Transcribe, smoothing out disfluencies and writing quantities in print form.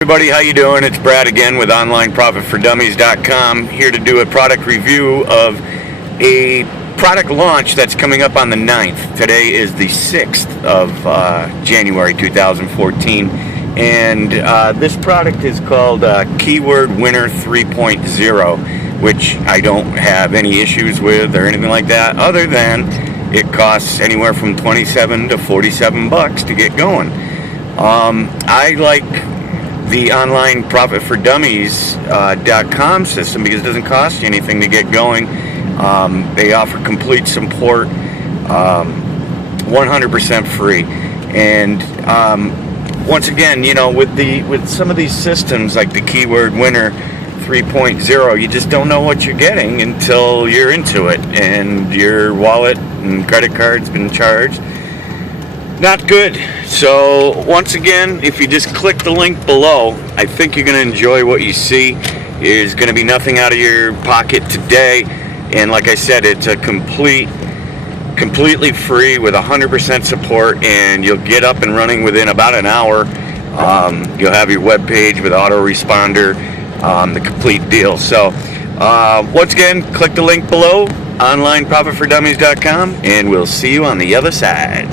Everybody, how you doing? It's Brad again with OnlineProfitForDummies.com, here to do a product review of a product launch that's coming up on the 9th. Today is the 6th of January 2014, and this product is called Keyword Winner 3.0, which I don't have any issues with or anything like that, other than it costs anywhere from 27 to 47 bucks to get going. I like the OnlineProfitForDummies.com system because it doesn't cost you anything to get going. They offer complete support, 100% free. And once again, you know, with some of these systems like the Keyword Winner 3.0, you just don't know what you're getting until you're into it and your wallet and credit card's been charged. Not good. So once again, if you just click the link below, I think you're going to enjoy what you see. There's going to be nothing out of your pocket today, and like I said, it's a completely free with 100% support, and you'll get up and running within about an hour. You'll have your web page with autoresponder, the complete deal. So once again, click the link below, OnlineProfitForDummies.com, and we'll see you on the other side.